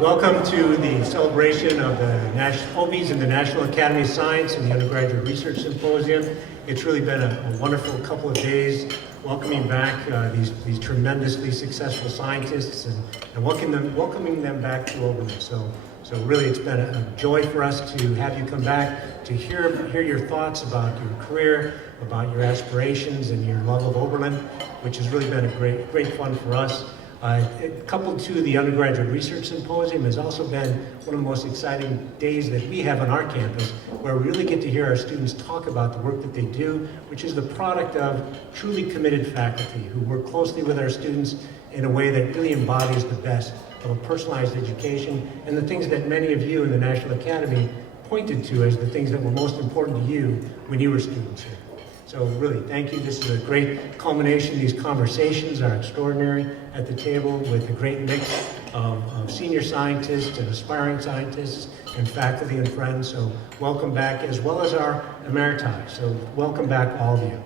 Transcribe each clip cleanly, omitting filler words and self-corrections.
Welcome to the celebration of the OBIES and the National Academy of Science and the Undergraduate Research Symposium. It's really been a wonderful couple of days welcoming back these tremendously successful scientists and welcoming them back to Oberlin. So really it's been a joy for us to have you come back to hear your thoughts about your career, about your aspirations and your love of Oberlin, which has really been a great fun for us. Coupled to the Undergraduate Research Symposium has also been one of the most exciting days that we have on our campus, where we really get to hear our students talk about the work that they do, which is the product of truly committed faculty who work closely with our students in a way that really embodies the best of a personalized education and the things that many of you in the National Academy pointed to as the things that were most important to you when you were students here. So really, thank you. This is a great culmination. These conversations are extraordinary at the table with a great mix of senior scientists and aspiring scientists and faculty and friends. So welcome back, as well as our Emeritus. So welcome back, all of you.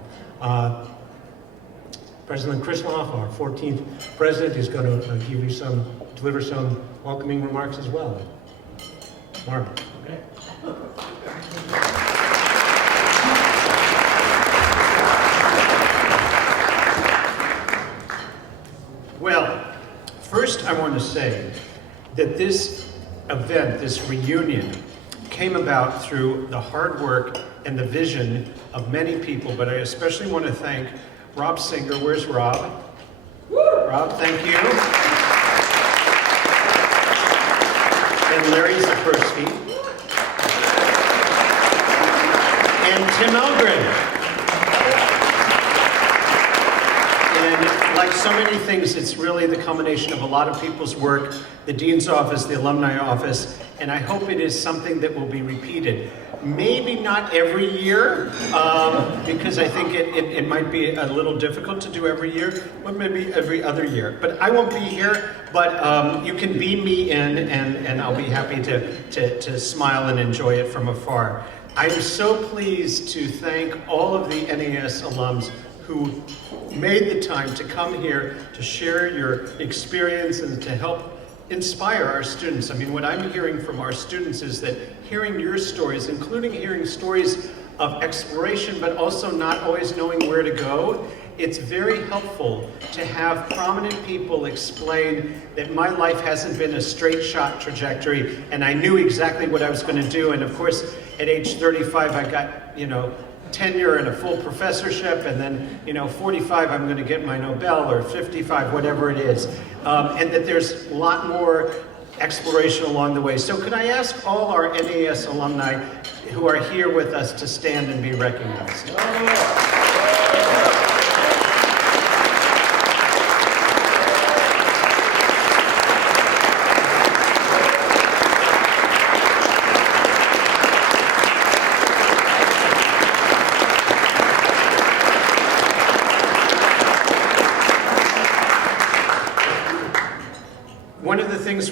President Krislov, our 14th president, is going to deliver some welcoming remarks as well. Marvin. Okay. Well, first I want to say that this event, this reunion, came about through the hard work and the vision of many people, but I especially want to thank Rob Singer. Where's Rob? Woo! Rob, thank you. And Larry Zapersky. And Tim Elgren. Like so many things, it's really the combination of a lot of people's work, the Dean's Office, the Alumni Office, and I hope it is something that will be repeated. Maybe not every year, because I think it might be a little difficult to do every year, but maybe every other year. But I won't be here, but you can beam me in, and I'll be happy to smile and enjoy it from afar. I'm so pleased to thank all of the NAS alums who made the time to come here to share your experience and to help inspire our students. I mean, what I'm hearing from our students is that hearing your stories, including hearing stories of exploration, but also not always knowing where to go, it's very helpful to have prominent people explain that my life hasn't been a straight shot trajectory and I knew exactly what I was going to do. And of course, at age 35, I got, tenure and a full professorship, and then 45 I'm going to get my Nobel, or 55, whatever it is, and that there's a lot more exploration along the way. So could I ask all our NAS alumni who are here with us to stand and be recognized?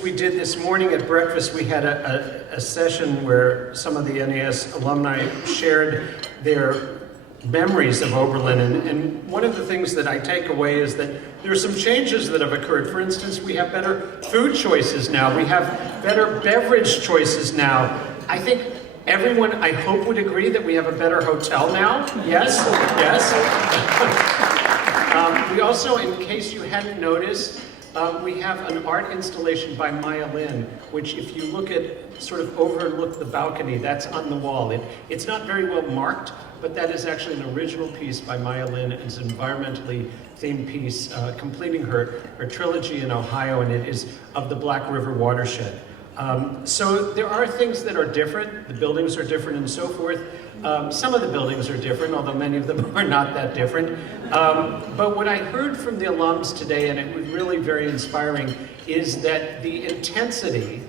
We did this morning at breakfast, we had a session where some of the NAS alumni shared their memories of Oberlin, and one of the things that I take away is that there are some changes that have occurred. For instance, we have better food choices now, we have better beverage choices now. I think everyone, I hope, would agree that we have a better hotel now. Yes? Yes? We also, in case you hadn't noticed, we have an art installation by Myelin, which if you look at, sort of overlook the balcony, that's on the wall. It's not very well marked, but that is actually an original piece by Myelin. It's an environmentally themed piece, completing her trilogy in Ohio, and it is of the Black River watershed. So there are things that are different. The buildings are different and so forth. Some of the buildings are different, although many of them are not that different. But what I heard from the alums today, and it was really very inspiring, is that the intensity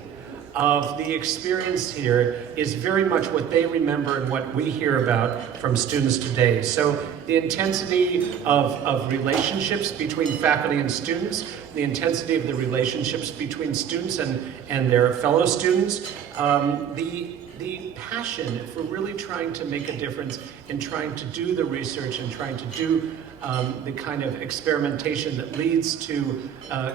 of the experience here is very much what they remember and what we hear about from students today. So the intensity of relationships between faculty and students, the intensity of the relationships between students and their fellow students, the passion for really trying to make a difference in trying to do the research and trying to do the kind of experimentation that leads to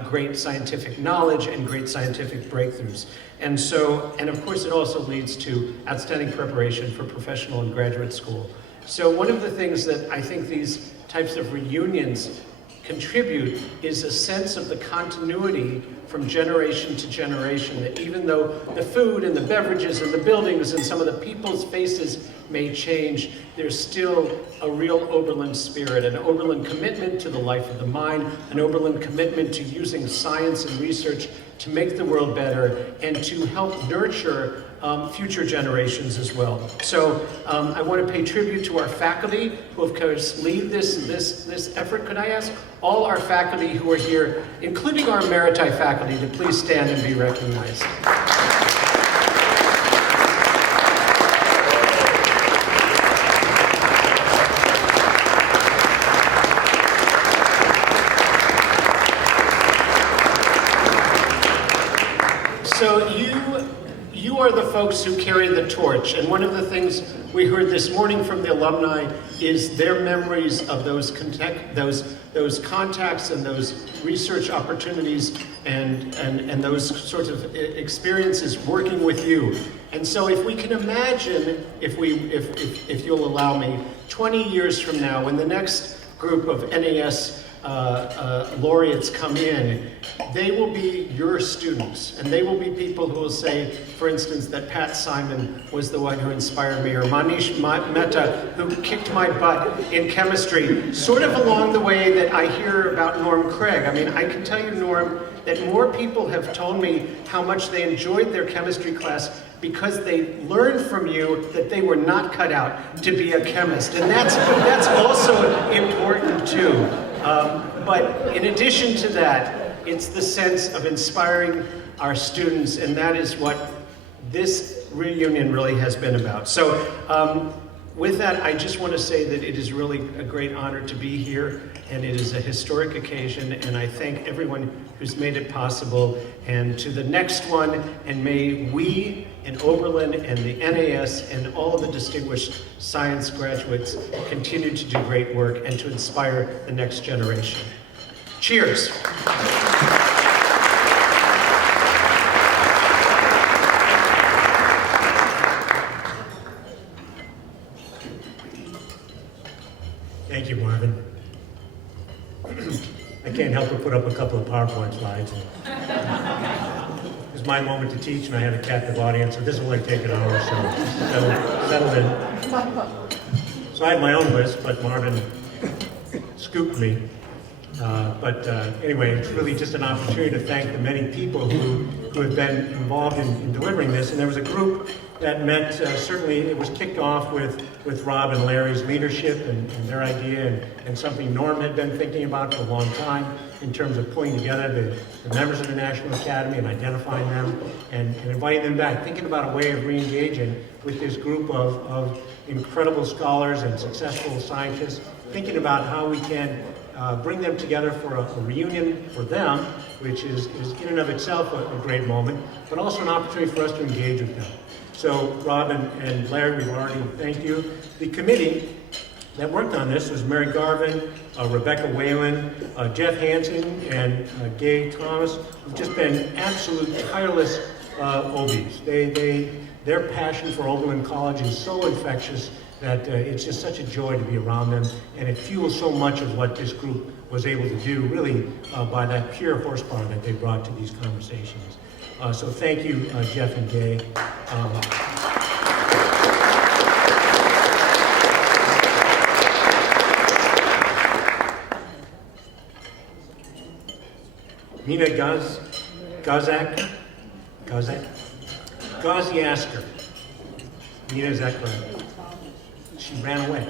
great scientific knowledge and great scientific breakthroughs. And of course it also leads to outstanding preparation for professional and graduate school. So one of the things that I think these types of reunions contribute is a sense of the continuity from generation to generation, that even though the food and the beverages and the buildings and some of the people's faces may change, there's still a real Oberlin spirit, an Oberlin commitment to the life of the mind, an Oberlin commitment to using science and research to make the world better and to help nurture future generations as well. So I want to pay tribute to our faculty who of course lead this effort. Could I ask all our faculty who are here, including our Emeriti faculty, to please stand and be recognized. So you are the folks who carry the torch, and one of the things we heard this morning from the alumni is their memories of those contacts and those research opportunities and those sorts of experiences working with you. And so if we can imagine, if you'll allow me, 20 years from now, when the next group of NAS laureates come in, they will be your students, and they will be people who will say, for instance, that Pat Simon was the one who inspired me, or Manish Mehta, who kicked my butt in chemistry, sort of along the way that I hear about Norm Craig. I mean, I can tell you, Norm, that more people have told me how much they enjoyed their chemistry class because they learned from you that they were not cut out to be a chemist, and that's also important too. But in addition to that, it's the sense of inspiring our students, and that is what this reunion really has been about. So with that, I just want to say that it is really a great honor to be here, and it is a historic occasion, and I thank everyone who's made it possible. And to the next one, and may we in Oberlin and the NAS and all the distinguished science graduates continue to do great work and to inspire the next generation. Cheers. Thank you, Marvin. I can't help but put up a couple of PowerPoint slides. It's my moment to teach, and I have a captive audience, so this will only take an hour or so. Settle in. So I had my own list, but Marvin scooped me. Anyway, it's really just an opportunity to thank the many people who have been involved in delivering this. And there was a group that met, certainly it was kicked off with Rob and Larry's leadership and their idea, and something Norm had been thinking about for a long time in terms of pulling together the members of the National Academy and identifying them and inviting them back, thinking about a way of re-engaging with this group of incredible scholars and successful scientists, thinking about how we can bring them together for a reunion for them, which is in and of itself a great moment, but also an opportunity for us to engage with them. So Rob and Larry, we've already thanked you. The committee that worked on this was Mary Garvin, Rebecca Whalen, Jeff Hansen, and Gay Thomas, who've just been absolute tireless OBs. Their passion for Oberlin College is so infectious that it's just such a joy to be around them, and it fuels so much of what this group was able to do, really by that pure horsepower that they brought to these conversations. So thank you, Jeff and Gay. Mina Gaziasker. Mina, is that correct? She ran away.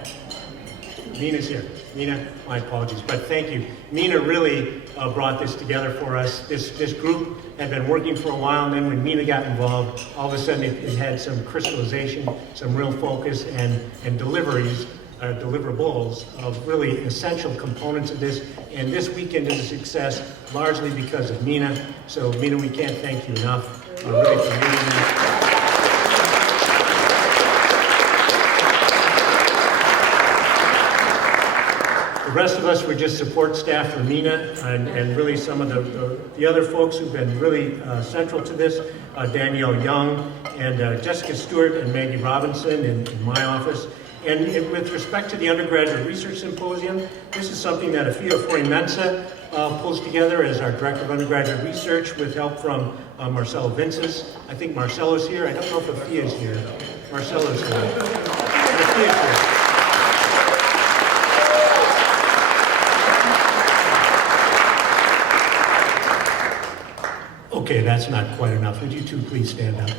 Mina's here. Mina, my apologies, but thank you. Mina really brought this together for us. This group had been working for a while, and then when Mina got involved, all of a sudden it had some crystallization, some real focus, and deliverables of really essential components of this. And this weekend is a success largely because of Mina. So Mina, we can't thank you enough really for leading this. rest of us were just support staff for Mina and really some of the other folks who've been really central to this, Danielle Young and Jessica Stewart and Maggie Robinson in my office. And with respect to the Undergraduate Research Symposium, this is something that Afia Fori-Mensah pulls together as our Director of Undergraduate Research with help from Marcelo Vinces. I think Marcelo's here. I don't know if Afia's here. Marcelo's here. Afia's here. Okay, that's not quite enough. Would you two please stand up?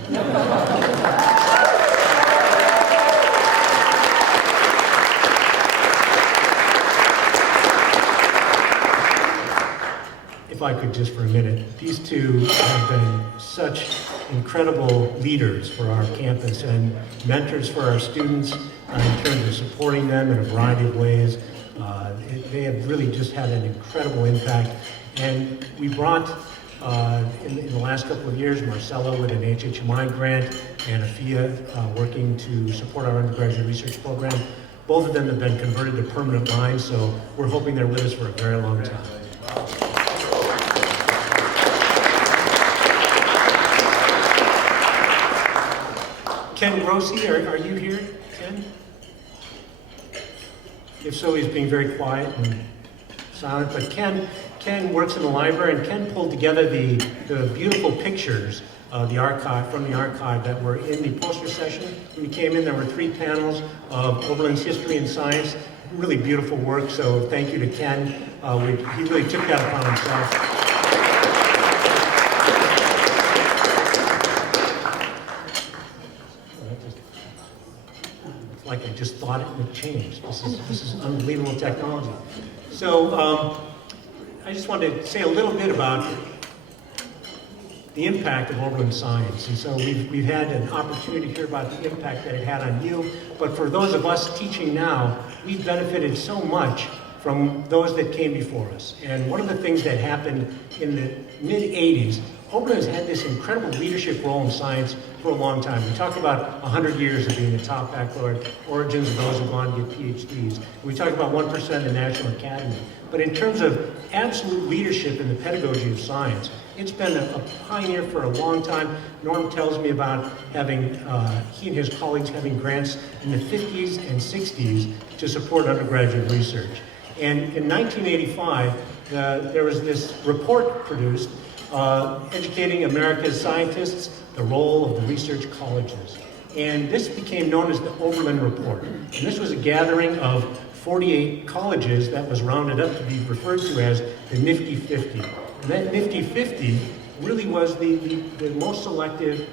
If I could just for a minute, these two have been such incredible leaders for our campus and mentors for our students in terms of supporting them in a variety of ways. They have really just had an incredible impact. And we brought, in the last couple of years, Marcelo with an HHMI grant and Afia working to support our undergraduate research program. Both of them have been converted to permanent lines, so we're hoping they're with us for a very long time. Ken Grossi, are you here, Ken? If so, he's being very quiet and silent, but Ken works in the library, and Ken pulled together the beautiful pictures from the archive that were in the poster session. When you came in, there were 3 panels of Oberlin's history and science. Really beautiful work, so thank you to Ken. He really took that upon himself. Like I just thought it would change. This is unbelievable technology. So I just wanted to say a little bit about the impact of Overland science. And so we've had an opportunity to hear about the impact that it had on you. But for those of us teaching now, we've benefited so much from those that came before us. And one of the things that happened in the mid-'80s, Oberlin has had this incredible leadership role in science for a long time. We talk about 100 years of being a top baccalaureate, origins of those who go on to get PhDs. We talk about 1% in the National Academy. But in terms of absolute leadership in the pedagogy of science, it's been a pioneer for a long time. Norm tells me about having, he and his colleagues having grants in the 50s and 60s to support undergraduate research. And in 1985, there was this report produced educating America's scientists, the role of the research colleges. And this became known as the Overland Report. And this was a gathering of 48 colleges that was rounded up to be referred to as the Nifty 50. And that Nifty 50 really was the most selective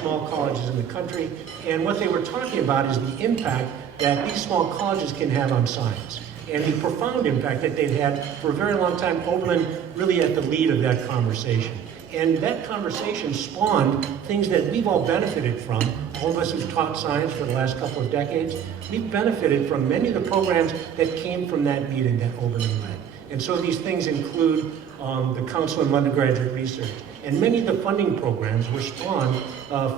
small colleges in the country. And what they were talking about is the impact that these small colleges can have on science. And the profound impact that they've had for a very long time, Oberlin really at the lead of that conversation. And that conversation spawned things that we've all benefited from. All of us who've taught science for the last couple of decades, we've benefited from many of the programs that came from that meeting that Oberlin led. And so these things include the Council of Undergraduate Research. And many of the funding programs were spawned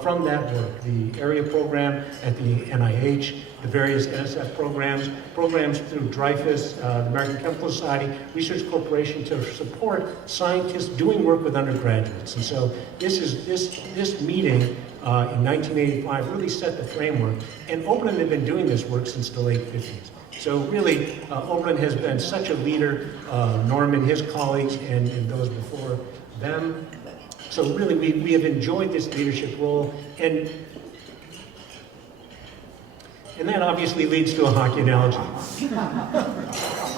from that work. The area program at the NIH, the various NSF programs through Dreyfus, the American Chemical Society, Research Corporation to support scientists doing work with undergraduates. And so this meeting in 1985 really set the framework. And Oberlin had been doing this work since the late 50s. So really, Oberlin has been such a leader, Norm and his colleagues and those before them. So really, we have enjoyed this leadership role, and that obviously leads to a hockey analogy.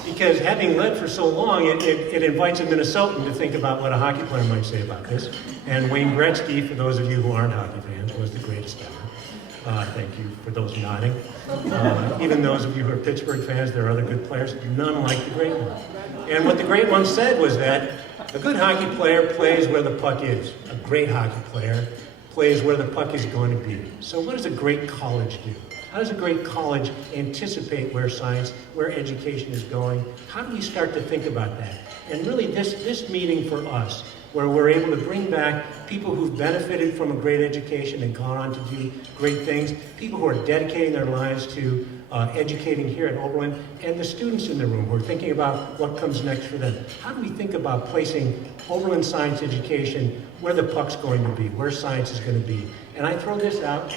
Because having led for so long, it invites a Minnesotan to think about what a hockey player might say about this. And Wayne Gretzky, for those of you who aren't hockey fans, was the greatest ever. Thank you for those nodding. Even those of you who are Pittsburgh fans, there are other good players, none like the great one. And what the great one said was that a good hockey player plays where the puck is. A great hockey player plays where the puck is going to be. So what does a great college do? How does a great college anticipate where science, where education is going? How do we start to think about that? And really this meeting for us where we're able to bring back people who've benefited from a great education and gone on to do great things, people who are dedicating their lives to educating here at Oberlin, and the students in the room who are thinking about what comes next for them. How do we think about placing Oberlin science education where the puck's going to be, where science is going to be? And I throw this out.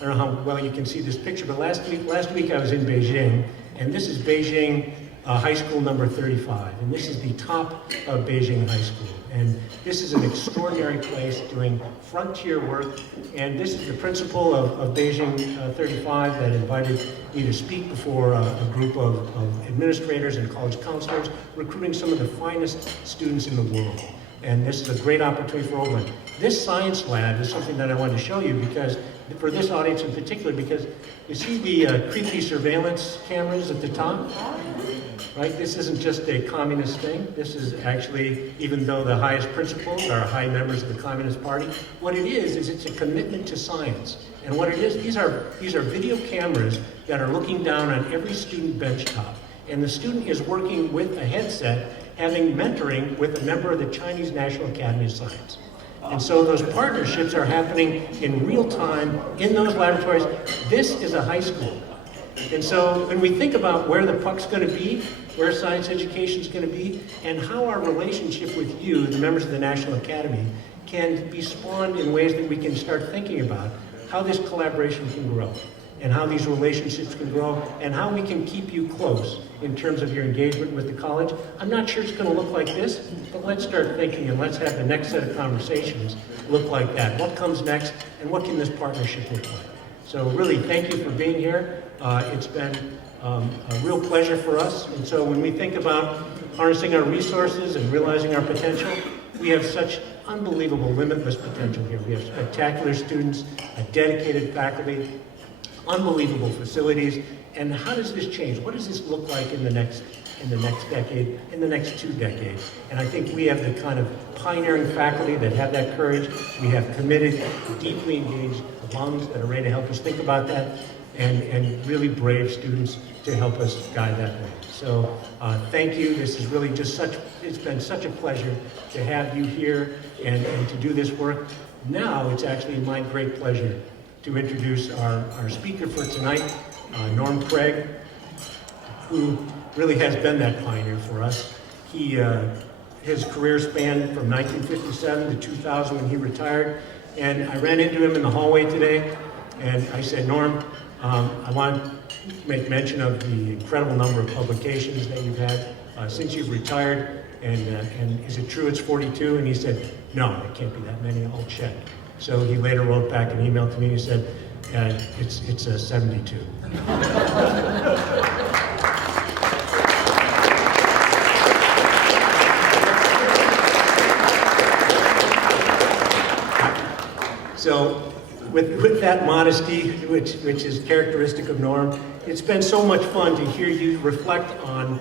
I don't know how well you can see this picture, but last week I was in Beijing, and this is Beijing High School number 35, and this is the top of Beijing High School. And this is an extraordinary place doing frontier work, and this is the principal of Beijing 35 that invited me to speak before a group of administrators and college counselors, recruiting some of the finest students in the world. And this is a great opportunity for Oberlin. This science lab is something that I wanted to show you because, for this audience in particular, because you see the creepy surveillance cameras at the top? Right? This isn't just a communist thing. This is actually, even though the highest principals are high members of the Communist Party, what it is it's a commitment to science. And what it is, these are video cameras that are looking down on every student benchtop. And the student is working with a headset, having mentoring with a member of the Chinese National Academy of Science. And so those partnerships are happening in real time in those laboratories. This is a high school. And so when we think about where the puck's going to be, where science education is going to be, and how our relationship with you, the members of the National Academy, can be spawned in ways that we can start thinking about how this collaboration can grow, and how these relationships can grow, and how we can keep you close in terms of your engagement with the college. I'm not sure it's going to look like this, but let's start thinking and let's have the next set of conversations look like that. What comes next, and what can this partnership look like? So really, thank you for being here. It's been a real pleasure for us. And so when we think about harnessing our resources and realizing our potential, we have such unbelievable, limitless potential here. We have spectacular students, a dedicated faculty, unbelievable facilities. And how does this change? What does this look like in the next decade, in the next 2 decades? And I think we have the kind of pioneering faculty that have that courage. We have committed, deeply engaged alums that are ready to help us think about that, and really brave students to help us guide that way. So thank you. This is really just it's been such a pleasure to have you here and to do this work. Now it's actually my great pleasure to introduce our speaker for tonight, Norm Craig, who really has been that pioneer for us. His career spanned from 1957 to 2000 when he retired, and I ran into him in the hallway today, and I said, Norm, I want to make mention of the incredible number of publications that you've had since you've retired, and is it true it's 42? And he said, no, it can't be that many, I'll check. So he later wrote back an email to me and he said, it's 72. So with that modesty, which is characteristic of Norm, it's been so much fun to hear you reflect on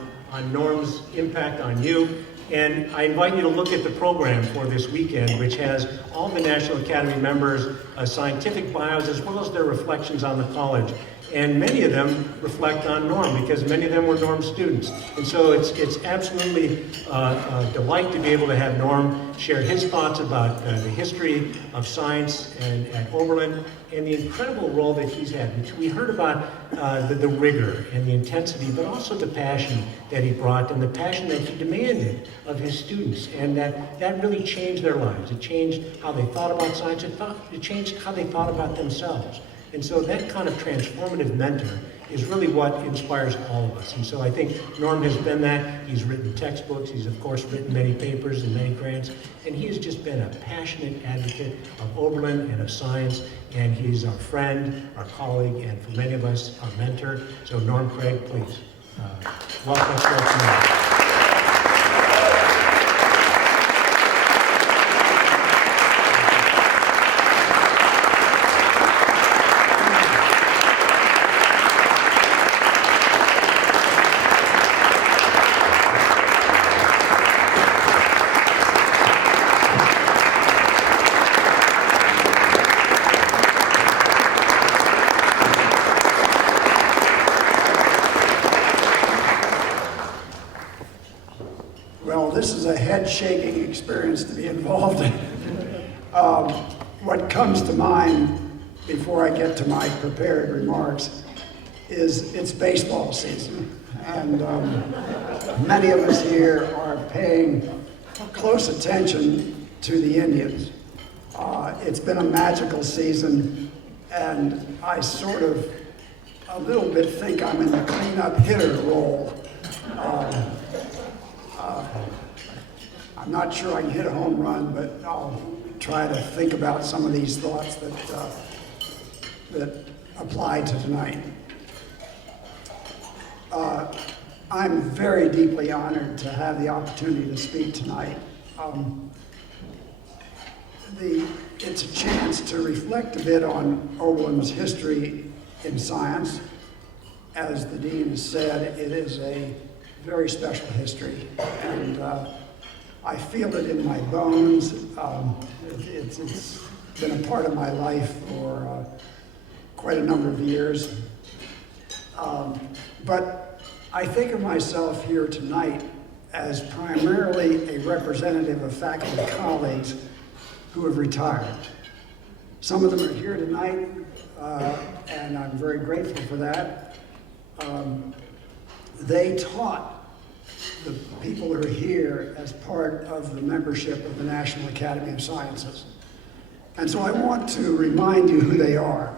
Norm's impact on you. And I invite you to look at the program for this weekend, which has all the National Academy members' scientific bios, as well as their reflections on the college. And many of them reflect on Norm, because many of them were Norm's students. And so it's absolutely a delight to be able to have Norm share his thoughts about the history of science and at Oberlin, and the incredible role that he's had. We heard about the rigor and the intensity, but also the passion that he brought and the passion that he demanded of his students, and that really changed their lives. It changed how they thought about science. It changed how they thought about themselves. And so that kind of transformative mentor is really what inspires all of us. And so I think Norm has been that. He's written textbooks. He's, of course, written many papers and many grants. And he has just been a passionate advocate of Oberlin and of science. And he's our friend, our colleague, and for many of us, our mentor. So Norm Craig, please, welcome to our this is a head-shaking experience to be involved in. What comes to mind before I get to my prepared remarks is it's baseball season. And many of us here are paying close attention to the Indians. It's been a magical season, and I sort of a little bit think I'm in the cleanup hitter role. I'm not sure I can hit a home run, but I'll try to think about some of these thoughts that apply to tonight. I'm very deeply honored to have the opportunity to speak tonight. It's a chance to reflect a bit on Oberlin's history in science. As the dean said, it is a very special history, and I feel it in my bones. It's been a part of my life for quite a number of years. But I think of myself here tonight as primarily a representative of faculty colleagues who have retired. Some of them are here tonight, and I'm very grateful for that. They taught the people who are here as part of the membership of the National Academy of Sciences. And so I want to remind you who they are.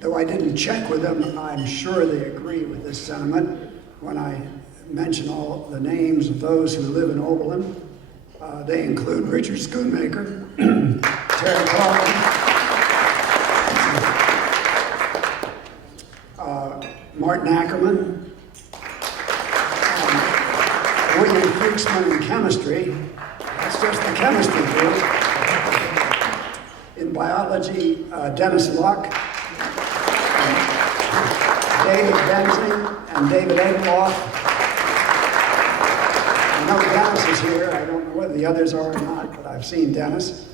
Though I didn't check with them, I'm sure they agree with this sentiment when I mention all the names of those who live in Oberlin. They include Richard Schoonmaker, Terry Clark, Martin Ackerman, William Freaksman in chemistry. That's just the chemistry group. In biology, Dennis Luck, David Benzing, and David Egloff. I know Dennis is here. I don't know whether the others are or not, but I've seen Dennis.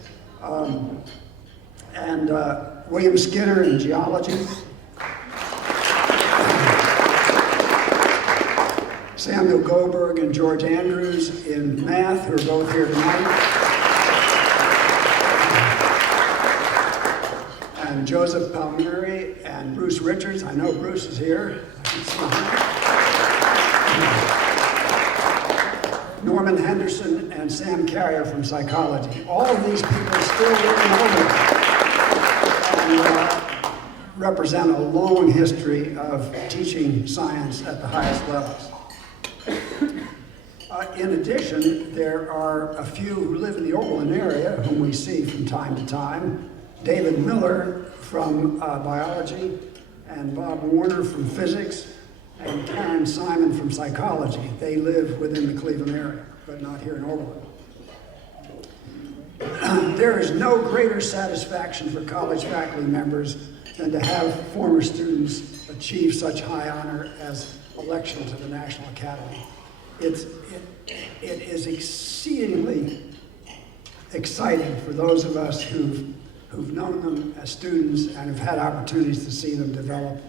And William Skinner in geology. Samuel Goldberg and George Andrews in math, who are both here tonight. And Joseph Palmieri and Bruce Richards. I know Bruce is here. I can see him. Norman Henderson and Sam Carrier from psychology. All of these people still live in Oberlin and represent a long history of teaching science at the highest levels. In addition, there are a few who live in the Oberlin area whom we see from time to time. David Miller from biology, and Bob Warner from physics, and Karen Simon from psychology. They live within the Cleveland area, but not here in Oberlin. There is no greater satisfaction for college faculty members than to have former students achieve such high honor as election to the National Academy. It is exceedingly exciting for those of us who've known them as students and have had opportunities to see them develop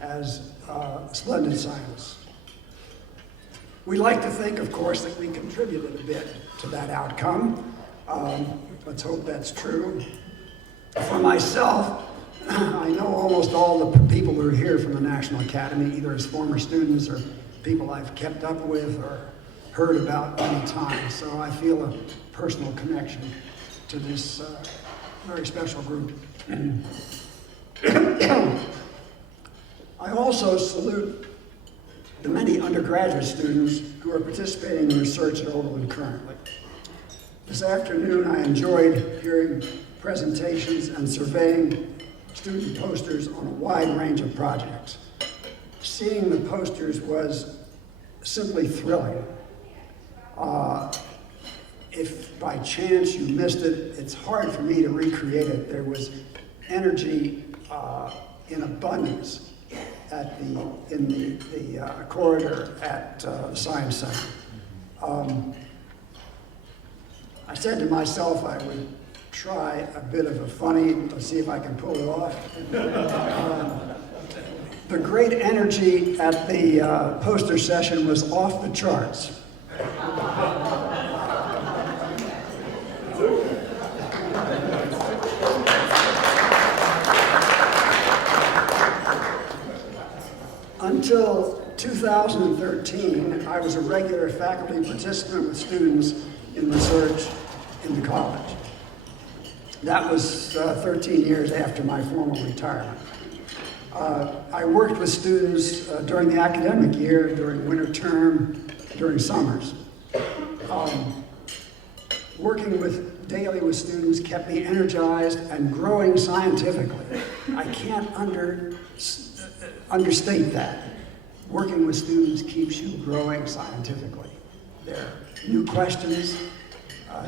as splendid scientists. We like to think, of course, that we contributed a bit to that outcome. Let's hope that's true. For myself, I know almost all the people who are here from the National Academy, either as former students or people I've kept up with or heard about many times. So I feel a personal connection to this very special group. I also salute the many undergraduate students who are participating in research at Oberlin currently. This afternoon I enjoyed hearing presentations and surveying student posters on a wide range of projects. Seeing the posters was simply thrilling. If by chance you missed it, it's hard for me to recreate it. There was energy in abundance in the corridor at the Science Center. I said to myself I would try a bit of a funny, let's see if I can pull it off. The great energy at the poster session was off the charts. Until 2013, I was a regular faculty participant with students in research in the college. That was 13 years after my formal retirement. I worked with students during the academic year, during winter term, during summers. Working daily with students kept me energized and growing scientifically. I can't understate that. Working with students keeps you growing scientifically. There are new questions,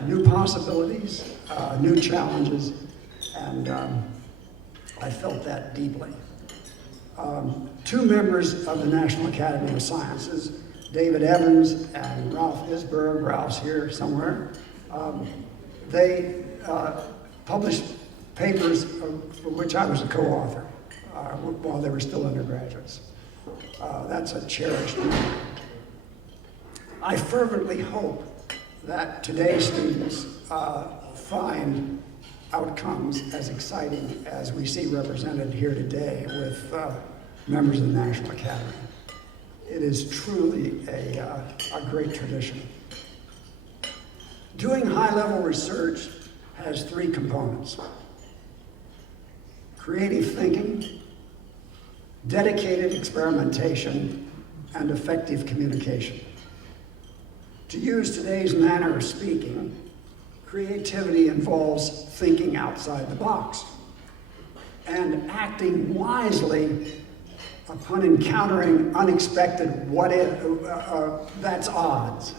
new possibilities, new challenges, and I felt that deeply. Two members of the National Academy of Sciences, David Evans and Ralph Isberg, Ralph's here somewhere, they published papers for which I was a co-author while they were still undergraduates. That's a cherished memory. I fervently hope that today's students find outcomes as exciting as we see represented here today with members of the National Academy. It is truly a great tradition. Doing high-level research has three components: creative thinking, dedicated experimentation, and effective communication. To use today's manner of speaking, creativity involves thinking outside the box and acting wisely upon encountering unexpected that's odds.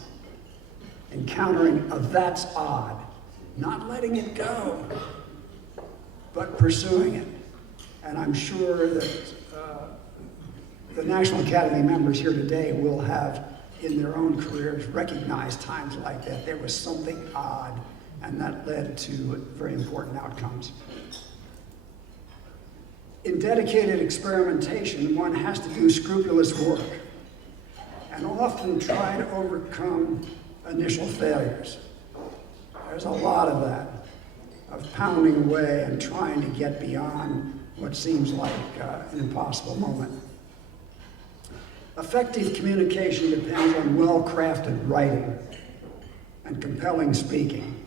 Encountering a that's odd, not letting it go, but pursuing it. And I'm sure that the National Academy members here today will have, in their own careers, recognized times like that. There was something odd, and that led to very important outcomes. In dedicated experimentation, one has to do scrupulous work and often try to overcome initial failures. There's a lot of that, of pounding away and trying to get beyond what seems like an impossible moment. Effective communication depends on well-crafted writing and compelling speaking.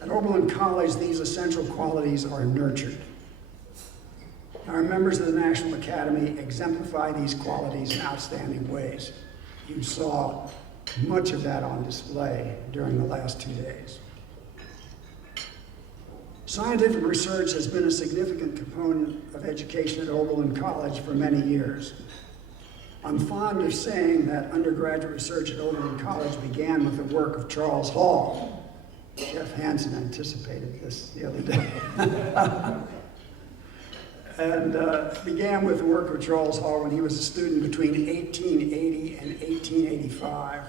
At Oberlin College, these essential qualities are nurtured. Our members of the National Academy exemplify these qualities in outstanding ways. You saw much of that on display during the last 2 days. Scientific research has been a significant component of education at Oberlin College for many years. I'm fond of saying that undergraduate research at Oberlin College began with the work of Charles Hall. Jeff Hansen anticipated this the other day. And began with the work of Charles Hall when he was a student between 1880 and 1885.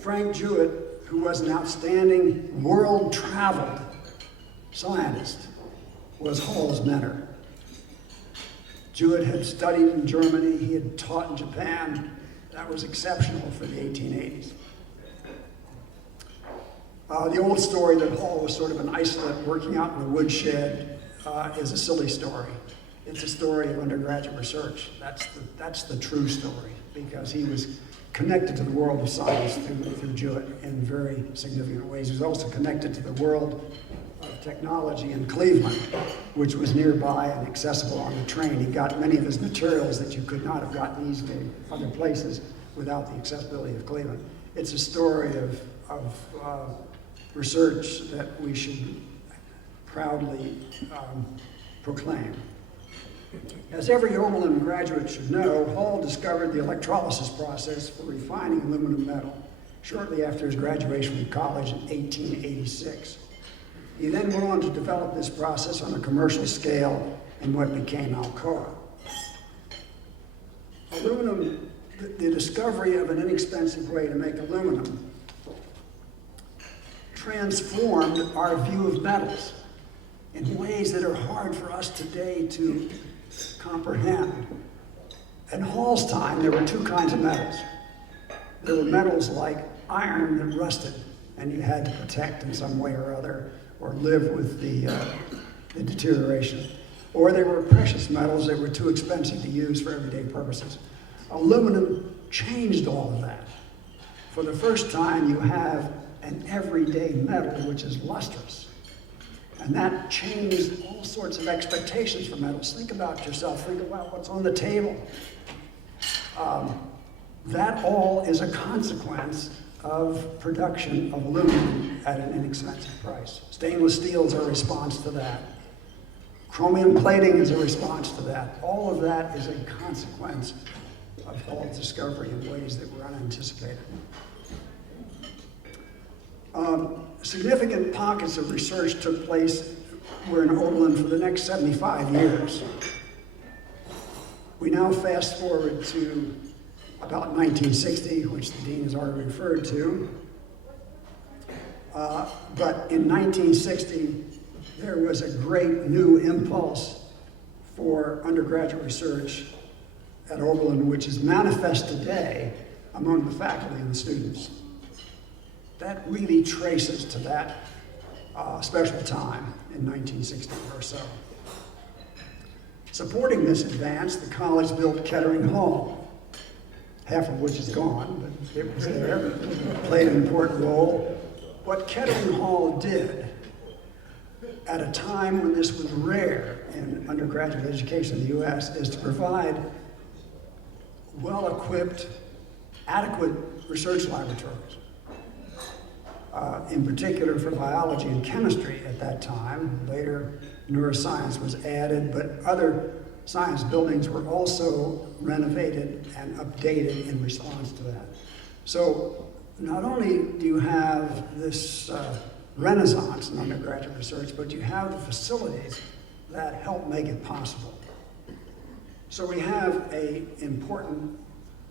Frank Jewett, who was an outstanding world-traveled scientist, was Hall's mentor. Jewett had studied in Germany, he had taught in Japan. That was exceptional for the 1880s. The old story that Hall was sort of an isolate working out in the woodshed is a silly story. It's a story of undergraduate research. That's the true story, because he was connected to the world of science through Jewett in very significant ways. He was also connected to the world of technology in Cleveland, which was nearby and accessible on the train. He got many of his materials that you could not have gotten easily in other places without the accessibility of Cleveland. It's a story of research that we should proudly proclaim. As every Oberlin graduate should know, Hall discovered the electrolysis process for refining aluminum metal shortly after his graduation from college in 1886. He then went on to develop this process on a commercial scale in what became Alcoa. Aluminum, the discovery of an inexpensive way to make aluminum transformed our view of metals in ways that are hard for us today to comprehend. In Hall's time, there were two kinds of metals. There were metals like iron that rusted, and you had to protect in some way or other, or live with the deterioration. Or there were precious metals that were too expensive to use for everyday purposes. Aluminum changed all of that. For the first time, you have an everyday metal which is lustrous. And that changed all sorts of expectations for metals. Think about yourself, think about what's on the table. That all is a consequence of production of aluminum at an inexpensive price. Stainless steels are a response to that. Chromium plating is a response to that. All of that is a consequence of Hall's discovery in ways that were unanticipated. Significant pockets of research took place were in Oberlin for the next 75 years. We now fast forward to about 1960, which the dean has already referred to. But in 1960, there was a great new impulse for undergraduate research at Oberlin, which is manifest today among the faculty and the students. That really traces to that special time in 1960 or so. Supporting this advance, the college built Kettering Hall, half of which is gone, but it was there, played an important role. What Kettering Hall did at a time when this was rare in undergraduate education in the US is to provide well-equipped, adequate research laboratories. In particular for biology and chemistry at that time. Later, neuroscience was added, but other science buildings were also renovated and updated in response to that. So not only do you have this renaissance in undergraduate research, but you have the facilities that help make it possible. So we have an important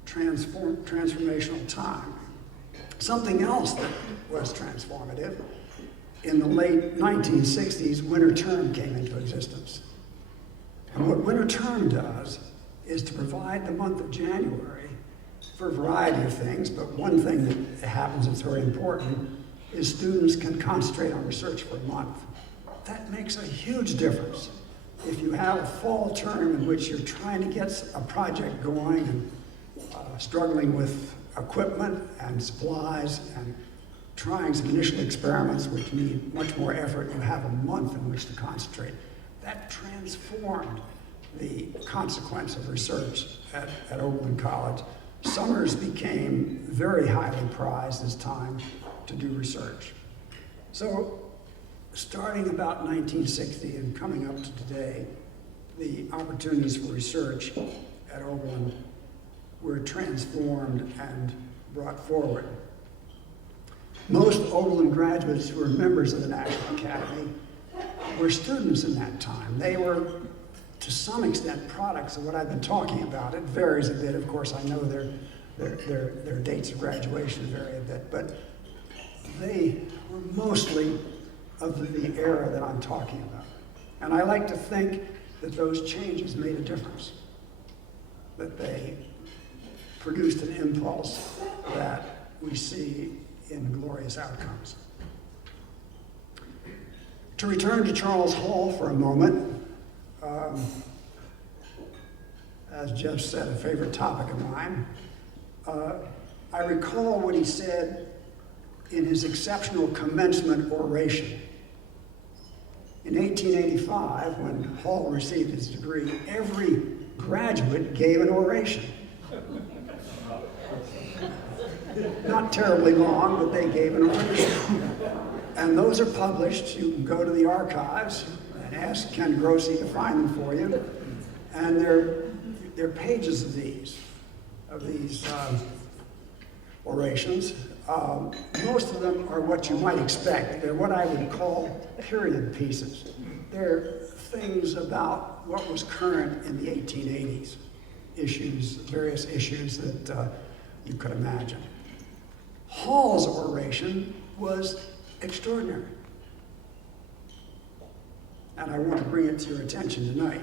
transformational time. Something else that was transformative, in the late 1960s, winter term came into existence. And what winter term does is to provide the month of January for a variety of things, but one thing that happens that's very important is students can concentrate on research for a month. That makes a huge difference. If you have a fall term in which you're trying to get a project going and struggling with equipment and supplies and trying some initial experiments which need much more effort, you have a month in which to concentrate. That transformed the consequence of research at Oberlin College. Summers became very highly prized as time to do research. So starting about 1960 and coming up to today, the opportunities for research at Oberlin were transformed and brought forward. Most Oberlin graduates who were members of the National Academy were students in that time. They were, to some extent, products of what I've been talking about. It varies a bit, of course. I know their dates of graduation vary a bit, but they were mostly of the era that I'm talking about. And I like to think that those changes made a difference, that they produced an impulse that we see in glorious outcomes. To return to Charles Hall for a moment, as Jeff said, a favorite topic of mine, I recall what he said in his exceptional commencement oration. In 1885, when Hall received his degree, every graduate gave an oration. Not terribly long, but they gave an oration. And those are published. You can go to the archives and ask Ken Grossi to find them for you. And there are pages of these orations. Most of them are what you might expect. They're what I would call period pieces. They're things about what was current in the 1880s, issues, various issues that you could imagine. Hall's oration was extraordinary. And I want to bring it to your attention tonight.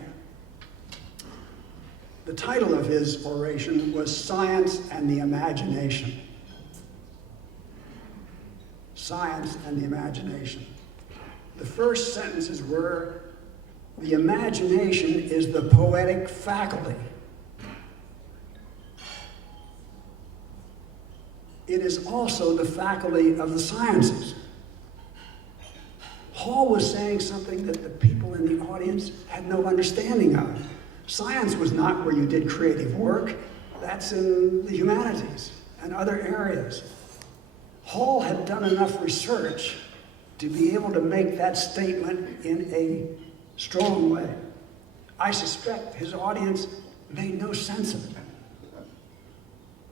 The title of his oration was Science and the Imagination. Science and the Imagination. The first sentences were, the imagination is the poetic faculty. It is also the faculty of the sciences. Hall was saying something that the people in the audience had no understanding of. Science was not where you did creative work. That's in the humanities and other areas. Hall had done enough research to be able to make that statement in a strong way. I suspect his audience made no sense of it,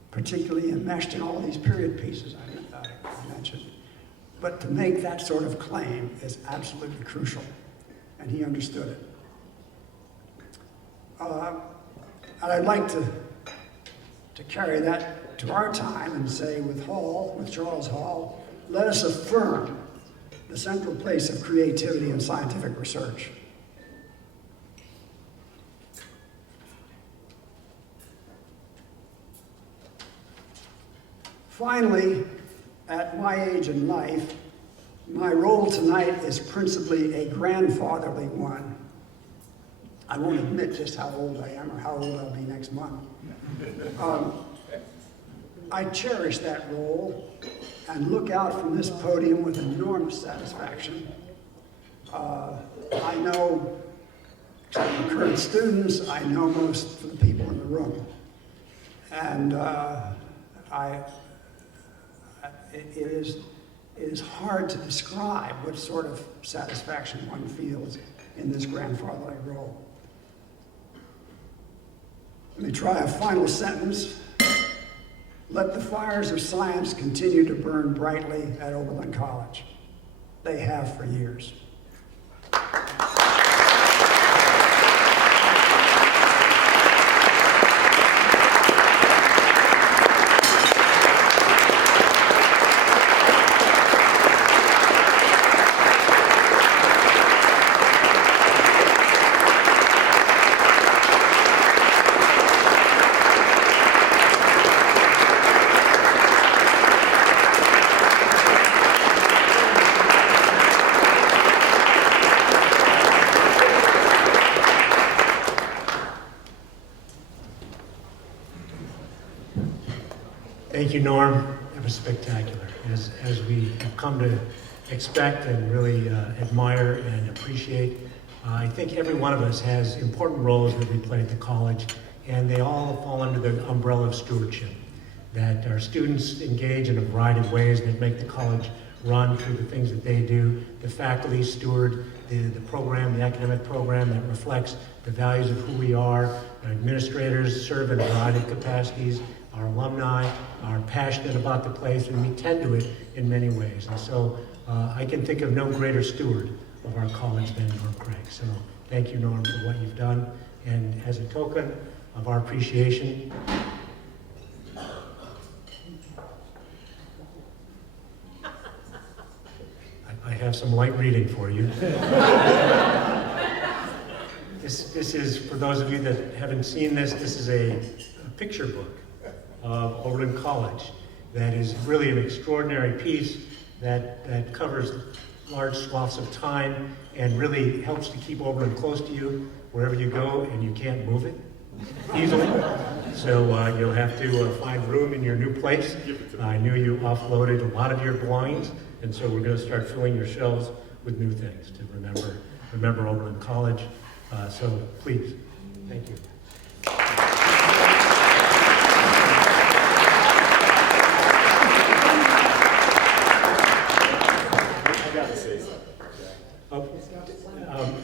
particularly enmeshed in all these period pieces I mentioned. But to make that sort of claim is absolutely crucial, and he understood it. And I'd like to carry that to our time and say with Charles Hall, let us affirm the central place of creativity in scientific research. Finally, at my age in life, my role tonight is principally a grandfatherly one. I won't admit just how old I am or how old I'll be next month. I cherish that role and look out from this podium with enormous satisfaction. I know some of the current students, I know most of the people in the room. And it is hard to describe what sort of satisfaction one feels in this grandfatherly role. Let me try a final sentence. Let the fires of science continue to burn brightly at Oberlin College. They have for years. Thank you, Norm. That was spectacular. As we have come to expect and really admire and appreciate, I think every one of us has important roles that we play at the college, and they all fall under the umbrella of stewardship. That our students engage in a variety of ways that make the college run through the things that they do. The faculty steward the program, the academic program that reflects the values of who we are. Our administrators serve in a variety of capacities. Our alumni are passionate about the place, and we tend to it in many ways. And so I can think of no greater steward of our college than Norm Craig. So thank you, Norm, for what you've done. And as a token of our appreciation, I have some light reading for you. This is, for those of you that haven't seen this is a picture book of Overland College that is really an extraordinary piece that covers large swaths of time and really helps to keep Oberlin close to you wherever you go, and you can't move it easily. So you'll have to find room in your new place. I knew you offloaded a lot of your belongings, and so we're going to start filling your shelves with new things to remember Oberlin College. So please, thank you. I got to say something.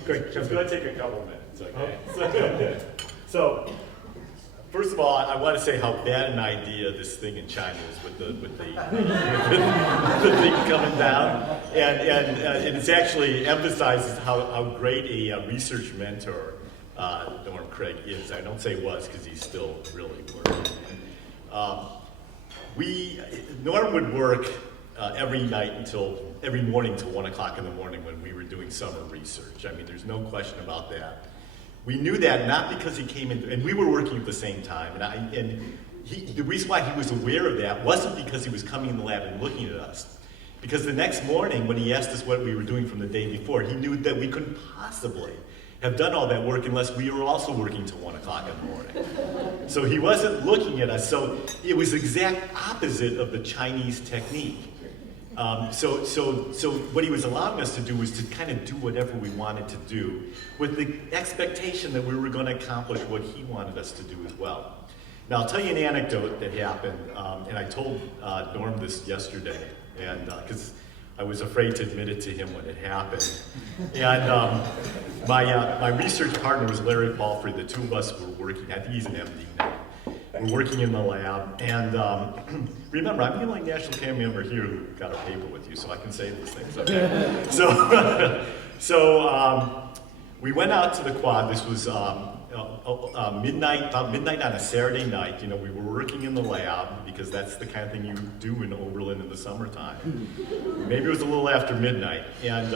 Great. It's going to take a couple minutes, okay? So, first of all, I want to say how bad an idea this thing in China is with the thing coming down, and it actually emphasizes how great a research mentor Norm Craig is. I don't say was because he's still really working. Norm would work every morning till 1 o'clock in the morning when we were doing summer research. I mean, there's no question about that. We knew that not because he came in, and we were working at the same time, the reason why he was aware of that wasn't because he was coming in the lab and looking at us. Because the next morning, when he asked us what we were doing from the day before, he knew that we couldn't possibly have done all that work unless we were also working till 1 o'clock in the morning. So he wasn't looking at us. So it was the exact opposite of the Chinese technique. So what he was allowing us to do was to kind of do whatever we wanted to do with the expectation that we were going to accomplish what he wanted us to do as well. Now, I'll tell you an anecdote that happened, and I told Norm this yesterday, and because I was afraid to admit it to him when it happened. And my research partner was Larry Palfrey. The two of us were working, I think he's an MD now. We're working in the lab, and remember, I'm the only National Academy member here who got a paper with you, so I can say these things, okay? So we went out to the quad. This was about midnight on a Saturday night. You know, we were working in the lab because that's the kind of thing you do in Oberlin in the summertime. Maybe it was a little after midnight, and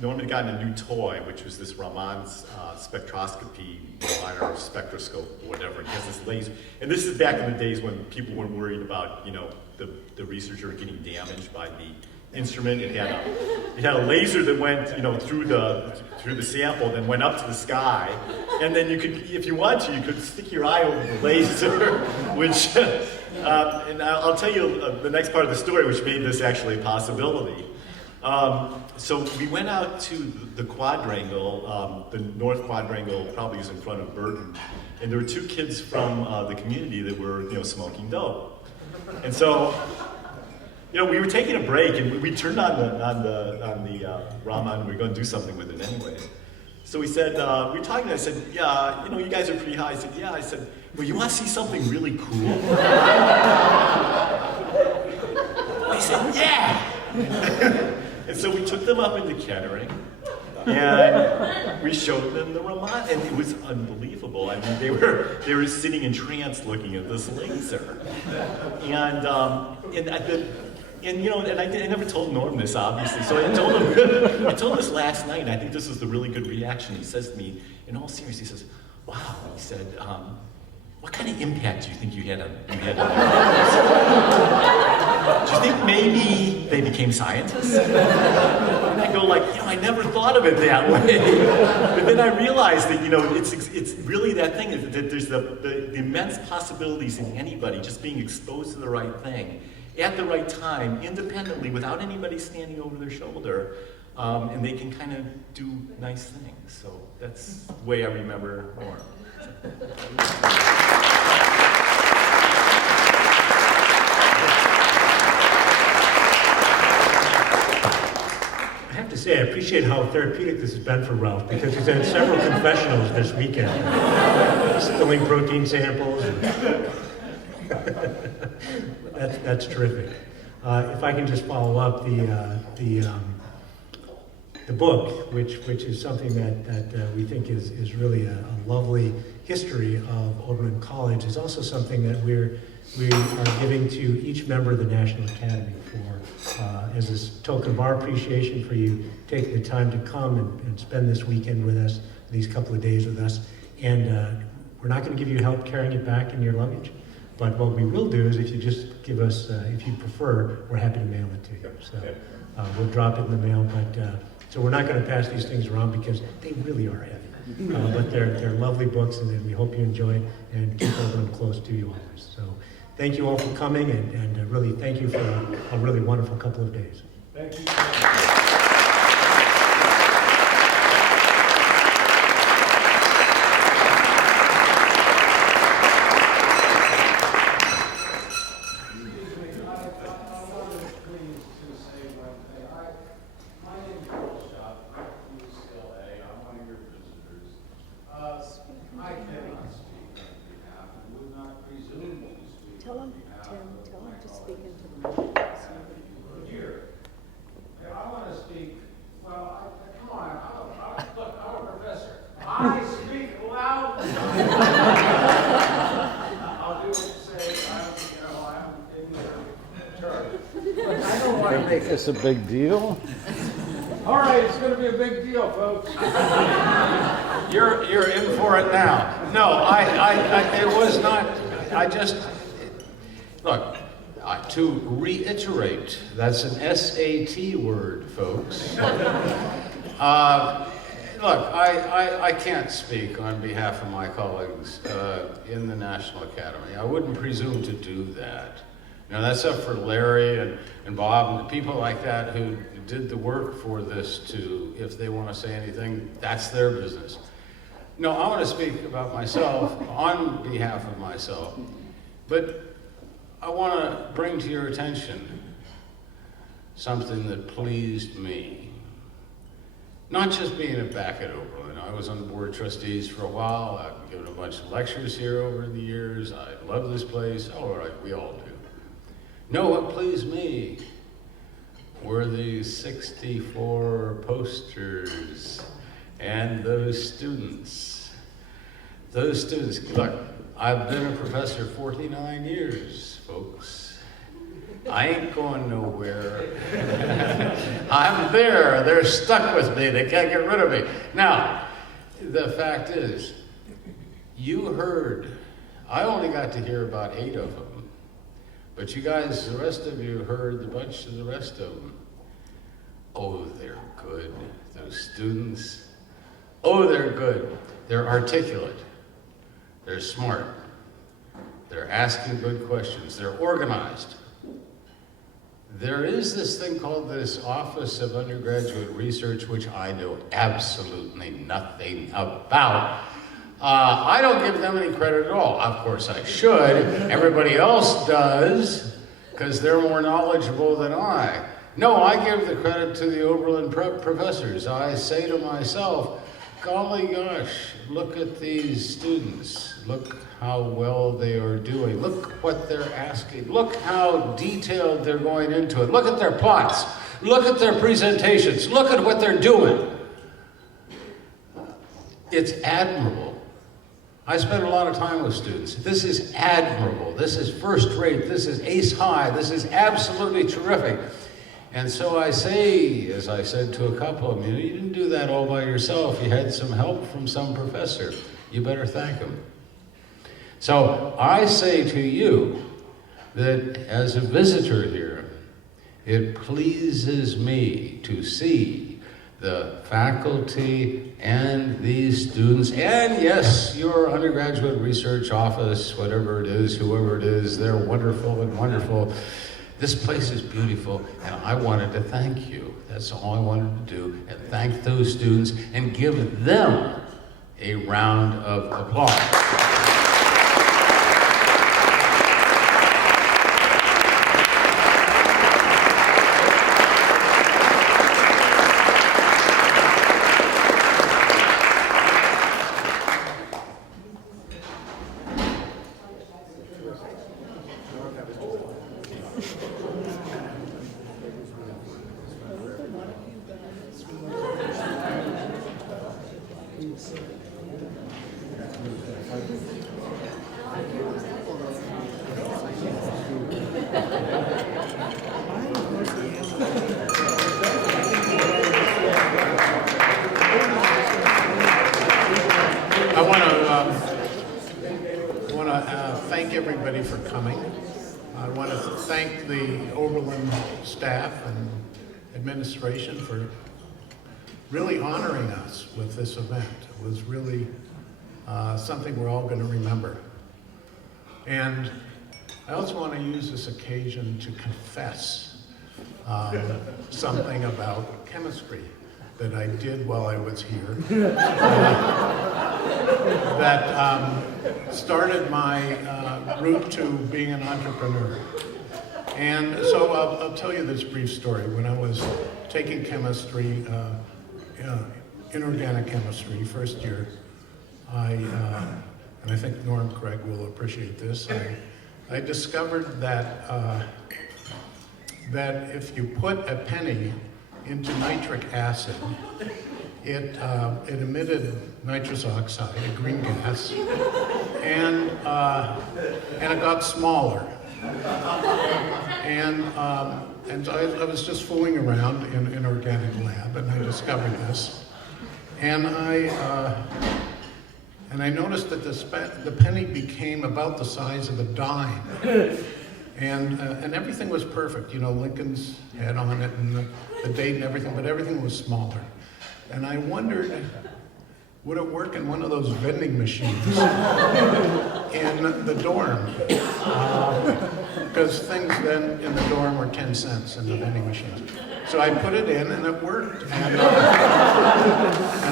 Norman had gotten a new toy, which was this Raman's spectroscopy, or spectroscope, or whatever. It has this laser, and this is back in the days when people weren't worried about, you know, the researcher getting damaged by the instrument. It had a laser that went, you know, through the sample, then went up to the sky, and then you could, if you want to, you could stick your eye over the laser, which, and I'll tell you the next part of the story, which made this actually a possibility. So we went out to the quadrangle, the north quadrangle probably is in front of Burton, and there were two kids from the community that were, you know, smoking dope. And so, you know, we were taking a break, and we turned on the Raman, we were going to do something with it anyways. So we said, we were talking, and I said, yeah, you know, you guys are pretty high. I said, yeah. I said, well, you want to see something really cool? They said, yeah! And so we took them up into Kettering, and we showed them the Raman, and it was unbelievable. I mean, they were sitting entranced looking at this laser, and you know, and I never told Norm this, obviously. So I told him this last night, and I think this was the really good reaction. He says to me, in all seriousness, he says, "Wow," he said, "what kind of impact do you think you had on Do you think maybe they became scientists?" And I go like, you know, I never thought of it that way. But then I realized that, you know, it's really that thing, is that there's the immense possibilities in anybody just being exposed to the right thing at the right time, independently, without anybody standing over their shoulder, and they can kind of do nice things. So that's the way I remember Norm. I have to say, I appreciate how therapeutic this has been for Ralph, because he's had several confessionals this weekend. Spilling protein samples. That's terrific. If I can just follow up, the book, which is something that we think is really a lovely history of Oberlin College, is also something that we are giving to each member of the National Academy for, as a token of our appreciation for you taking the time to come and spend this weekend with us, these couple of days with us. And we're not going to give you help carrying it back in your luggage, but what we will do is, if you just give us, if you prefer, we're happy to mail it to you. So we'll drop it in the mail, but so we're not going to pass these things around because they really are heavy. But they're lovely books, and we hope you enjoy it and keep them close to you always. So thank you all for coming, and really thank you for a really wonderful couple of days. Thank you. Make this a big deal. All right, it's going to be a big deal, folks. You're in for it now. No, it was not. I just look. To reiterate, that's an SAT word, folks. Look, I can't speak on behalf of my colleagues in the National Academy. I wouldn't presume to do that. Now, that's up for Larry and Bob and the people like that who did the work for this to, if they want to say anything, that's their business. No, I want to speak about myself on behalf of myself. But I want to bring to your attention something that pleased me. Not just being back at Oberlin. I was on the board of trustees for a while. I've given a bunch of lectures here over the years. I love this place. All right, we all do. No, what pleased me were the 64 posters and those students. Those students, look, I've been a professor 49 years, folks. I ain't going nowhere. I'm there. They're stuck with me. They can't get rid of me. Now, the fact is, you heard, I only got to hear about 8 of them. But you guys, the rest of you heard the bunch of the rest of them. Oh, they're good. Those students. Oh, they're good. They're articulate. They're smart. They're asking good questions. They're organized. There is this thing called this Office of Undergraduate Research, which I know absolutely nothing about. I don't give them any credit at all. Of course I should. Everybody else does, because they're more knowledgeable than I. No, I give the credit to the Oberlin professors. I say to myself, golly gosh, look at these students. Look how well they are doing. Look what they're asking. Look how detailed they're going into it. Look at their plots. Look at their presentations. Look at what they're doing. It's admirable. I spend a lot of time with students. This is admirable. This is first rate. This is ace high. This is absolutely terrific. And so I say, as I said to a couple of them, you didn't do that all by yourself. You had some help from some professor. You better thank him. So I say to you that as a visitor here, it pleases me to see the faculty and these students, and yes, your undergraduate research office, whatever it is, whoever it is, they're wonderful and wonderful. This place is beautiful, and I wanted to thank you. That's all I wanted to do, and thank those students and give them a round of applause. Thank everybody for coming. I want to thank the Oberlin staff and administration for really honoring us with this event. It was really something we're all going to remember. And I also want to use this occasion to confess something about chemistry that I did while I was here. That started my route to being an entrepreneur. And so I'll tell you this brief story. When I was taking chemistry, inorganic chemistry, first year, and I think Norm Craig will appreciate this, I discovered that that if you put a penny into nitric acid, it emitted nitrous oxide, a green gas, and it got smaller. And so I was just fooling around in an organic lab, and I discovered this. And I noticed that the penny became about the size of a dime. And everything was perfect, you know, Lincoln's head on it and the date and everything, but everything was smaller. And I wondered, would it work in one of those vending machines in the dorm? Because things then in the dorm were 10 cents in the vending machines. So I put it in and it worked. And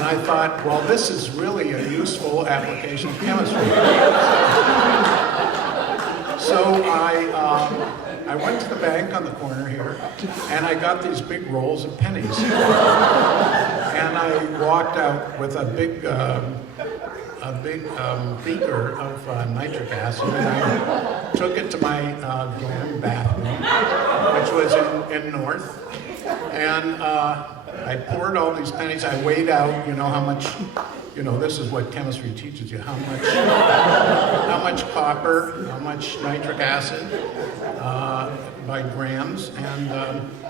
I thought, well, this is really a useful application of chemistry. So I went to the bank on the corner here, and I got these big rolls of pennies. And I walked out with a big beaker of nitric acid, and I took it to my dorm bathroom, which was in North. And I poured all these pennies. I weighed out, you know, how much, you know, this is what chemistry teaches you, how much copper, how much nitric acid by grams,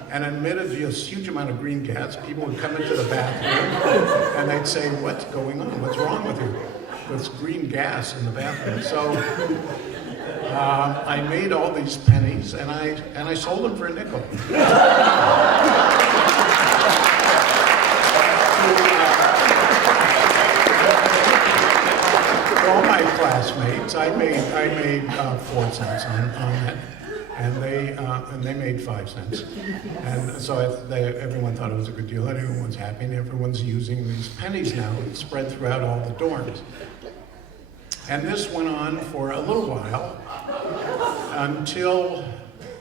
and emitted this huge amount of green gas. People would come into the bathroom and they'd say, what's going on? What's wrong with you? There's green gas in the bathroom. So I made all these pennies and I sold them for a nickel. All my classmates, I made 4 cents on it, and they made 5 cents, and so everyone thought it was a good deal, and everyone's happy, and everyone's using these pennies now. It's spread throughout all the dorms, and this went on for a little while until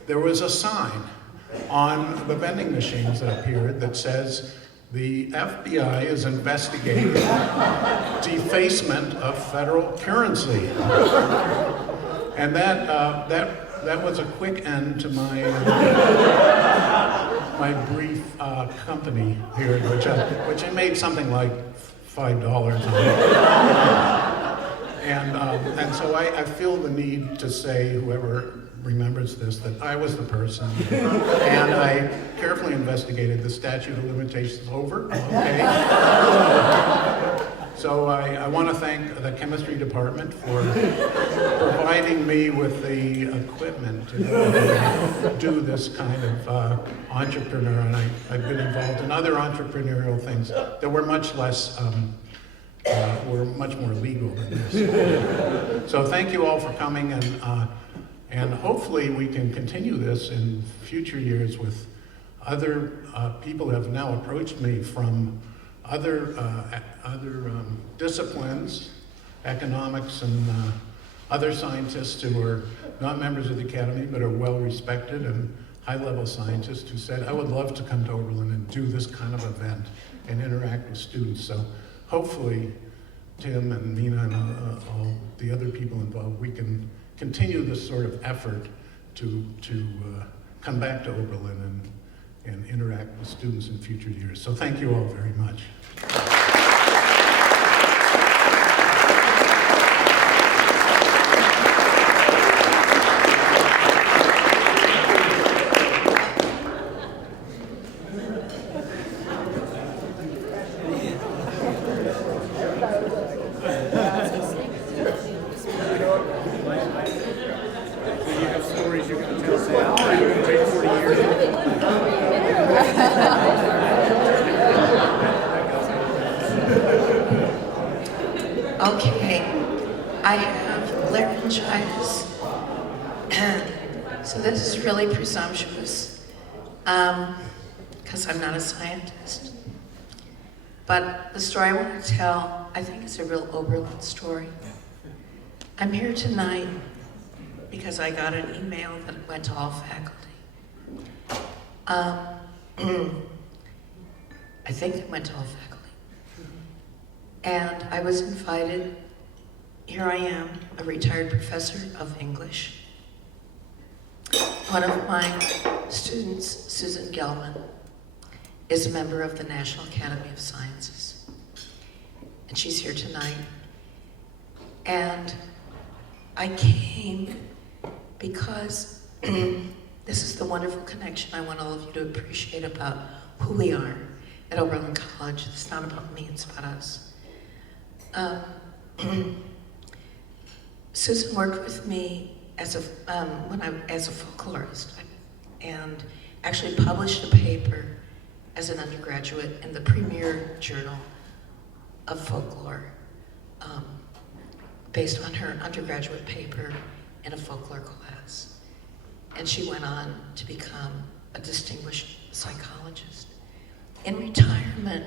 there was a sign on the vending machines that appeared that says, "The FBI is investigating defacement of federal currency." And that was a quick end to my my brief company period, which I made something like $5 on it. And so I feel the need to say, whoever remembers this, that I was the person, and I carefully investigated. The statute of limitations over, okay? So I want to thank the chemistry department for providing me with the equipment to do this kind of entrepreneur, and I've been involved in other entrepreneurial things that were much less, were much more legal than this. So thank you all for coming, and hopefully we can continue this in future years with other people who have now approached me from other disciplines, economics, and other scientists who are not members of the Academy but are well respected, and high-level scientists who said, I would love to come to Oberlin and do this kind of event and interact with students. So hopefully Tim and Nina and all the other people involved, we can continue this sort of effort to come back to Oberlin and interact with students in future years. So thank you all very much. Okay, I have laryngitis, so this is really presumptuous, because I'm not a scientist. But the story I want to tell, I think it's a real Oberlin story. I'm here tonight because I got an email that went to all faculty. I think it went to all faculty. And I was invited. Here I am, a retired professor of English. One of my students, Susan Gelman, is a member of the National Academy of Sciences. And she's here tonight. And I came because this is the wonderful connection I want all of you to appreciate about who we are at Oberlin College. It's not about me, it's about us. Susan worked with me as a folklorist, and actually published a paper as an undergraduate in the premier journal of folklore, based on her undergraduate paper in a folklore class. And she went on to become a distinguished psychologist. In retirement,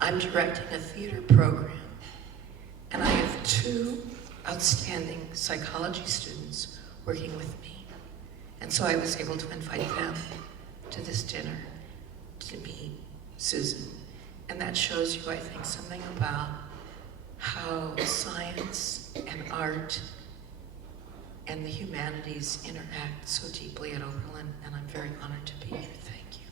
I'm directing a theater program, and I have 2 outstanding psychology students working with me. And so I was able to invite them to this dinner to meet Susan. And that shows you, I think, something about how science and art and the humanities interact so deeply at Oberlin, and I'm very honored to be here. Thank you.